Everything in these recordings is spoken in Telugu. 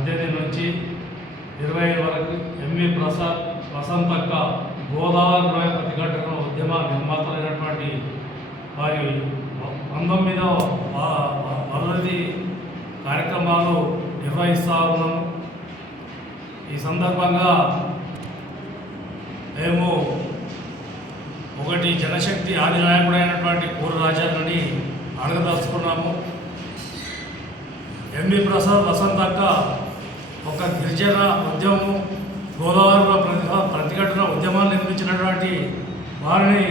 18 నుంచి 25 వరకు ఎంవి ప్రసాద్, వసంతక్క, గోదావరి ప్రతిఘటన ఉద్యమ నిర్మాతలైనటువంటి వారి 19వ వర్ధంతి కార్యక్రమాలు నిర్వహిస్తూ ఉన్నాము. ఈ సందర్భంగా మేము ఒకటి జనశక్తి ఆది నాయకుడైనటువంటి పూర్వ రాజాని అడగదలుచుకున్నాము. ఎంవి ప్రసాద్, వసంతక్క ఒక గిరిజన ఉద్యమం, గోదావరిలో ప్రతిఘటన ఉద్యమాన్ని నిర్మించినటువంటి వారిని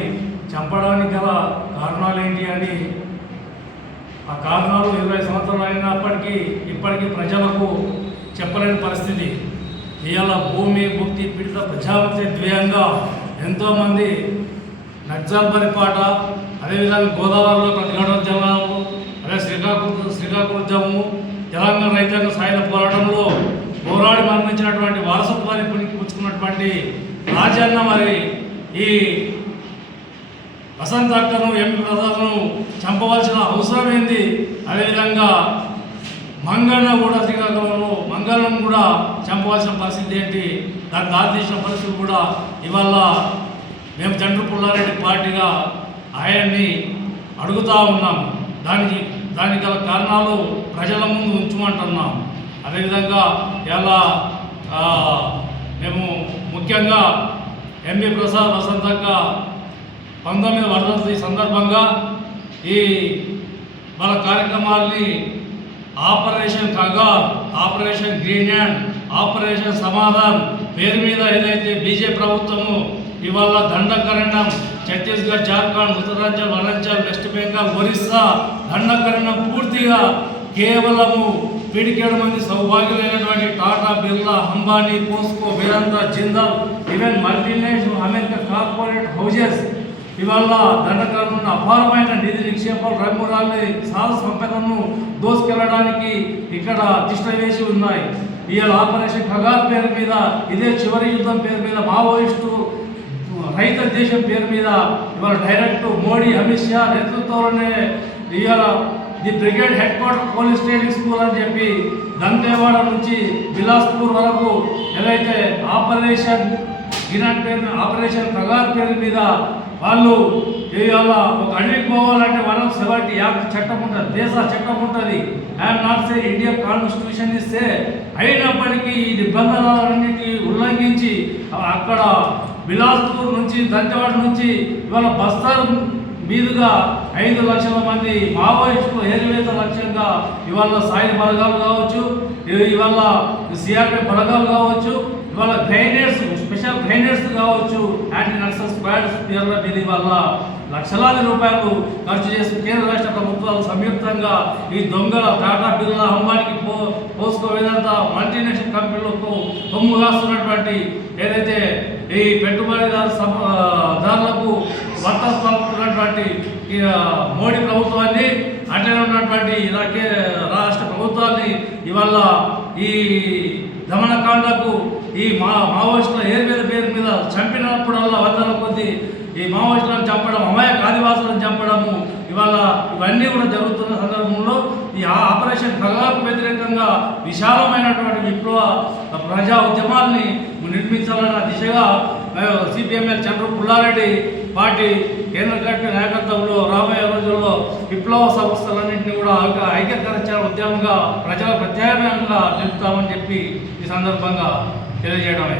చంపడానికి గల కారణాలు ఏంటి అని, ఆ కారణాలు 20 సంవత్సరాలు అయినప్పటికీ ఇప్పటికీ ప్రజలకు చెప్పలేని పరిస్థితి. ఇవాళ భూమి భుక్తి పీడిత ప్రజాపతి ద్వేయంగా ఎంతోమంది నక్సల్ పరిపాట, అదేవిధంగా గోదావరిలో ప్రతిఘటన ఉద్యమాలు, అదే శ్రీకాకుళం ఉద్యమము, తెలంగాణ రైతాంగ సాయుధ పోరాటంలో పోరాడి మరణించినటువంటి వారసత్వాన్ని పుచ్చుకున్నటువంటి రాజన్న మరి ఈ వసంతక్కను, ఎంపీ ప్రసాద్ను చంపవలసిన అవసరం ఏంది? అదేవిధంగా మంగళను కూడా శ్రీకాకుళంలో మంగళను కూడా చంపవలసిన పరిస్థితి ఏంటి? దాన్ని దారితీసిన పరిస్థితి కూడా ఇవాళ మేము చంద్ర పుల్లారెడ్డి పార్టీగా ఆయన్ని అడుగుతూ ఉన్నాము. దానికి గల కారణాలు ప్రజల ముందు ఉంచమంటున్నాం. అదేవిధంగా ఇలా మేము ముఖ్యంగా ఎంవి ప్రసాద్, వసంతక్క 19వ వర్ధంతి సందర్భంగా ఈ వాళ్ళ కార్యక్రమాల్ని operation Kagar, operation green hunt, operation Samadhan పేరు మీద ఏదైతే బీజేపీ ప్రభుత్వము ఇవాళ దండకరణం ఛత్తీస్గఢ్, జార్ఖండ్, ఉత్తరాంచల్, వనాంచల్, వెస్ట్ బెంగాల్, ఒరిస్సా దండకరణం పూర్తిగా కేవలము పిడికేడు మంది సౌభాగ్యులైనటువంటి Tata, Birla, Ambani, POSCO, Vedanta, Jindal, even multinational America corporate houses ఇవాళ దండకరణ అపారమైన నిధి నిక్షేపాలు, రంగురాల్ని సాధ సంపదను దోసుకెళ్లడానికి ఇక్కడ తిష్ట వేసి ఉన్నాయి. ఇవాళ ఆపరేషన్ ఖగార్ పేరు మీద, ఇదే చివరి యుద్ధం పేరు మీద, మావోయిస్టు రైతు దేశం పేరు మీద ఇవాళ డైరెక్ట్ మోడీ, అమిత్ షా నేతృత్వంలోనే ఇవాళ the brigade head quarter police training school అని చెప్పి దంతేవాడ నుంచి బిలాస్పూర్ వరకు ఏదైతే ఆపరేషన్ గినాట్ పేరు, ఆపరేషన్ ఖగార్ పేరు మీద వాళ్ళు ఇవాళ ఒక అడవికి పోవాలంటే 170 యాక్ట్ చట్టం ఉంటుంది, దేశ చట్టం ఉంటుంది. I'm not say Indian constitution ఇస్తే అయినప్పటికీ ఈ నిబంధనలన్నిటి ఉల్లంఘించి అక్కడ బిలాస్పూర్ నుంచి, దంతేవాడ నుంచి ఇవాళ బస్తర్ మీదుగా 5 లక్షల మంది మావోయిస్టులు ఏరివేత లక్ష్యంగా ఇవాళ సాయుధ బలగాలు కావచ్చు, ఇవాళ సిఆర్పీఎఫ్ బలగాలు కావచ్చు, ఇవాళ గ్రైనేడ్స్, స్పెషల్ గ్రైనేడ్స్ కావచ్చు, యాంటీ నక్సల్ స్క్వాడ్స్ పేర్ల మీద ఇవాళ లక్షలాది రూపాయలు ఖర్చు చేసి కేంద్ర రాష్ట్ర ప్రభుత్వాలు సంయుక్తంగా ఈ దొంగల టాటా, బిర్లా, అంబానీకి, పోస్కో, వేదాంత మల్టీనేషనల్ కంపెనీలకు కొమ్ము కాస్తున్నటువంటి ఏదైతే ఈ పెట్టుబడిదారులకు వర్తస్ పలుకుతున్నటువంటి మోడీ ప్రభుత్వాన్ని, అట్లనే ఉన్నటువంటి రాష్ట్ర ప్రభుత్వాన్ని ఇవాళ ఈ దమనకాండకు ఈ మావోయిస్టుల ఏర్వేద పేరు మీద చంపినప్పుడల్లా వందల కొద్ది ఈ మావోయిస్టులను చంపడం, అమాయక ఆదివాసులను చంపడము ఇవాళ ఇవన్నీ కూడా జరుగుతున్న సందర్భంలో ఈ ఆపరేషన్ ఖగార్కు వ్యతిరేకంగా విశాలమైనటువంటి విప్లవ ప్రజా ఉద్యమాల్ని నిర్మించాలన్న దిశగా సిపిఎంఎల్ చంద్ర పుల్లారెడ్డి పార్టీ కేంద్ర కమిటీ నాయకత్వంలో రాబోయే రోజుల్లో విప్లవ సంస్థలన్నింటినీ కూడా ఐక్యకరించాల ఉద్యమంగా ప్రజల ప్రత్యామ్నాయంగా నిలుపుతామని చెప్పి ఈ సందర్భంగా తెలియజేయడమే.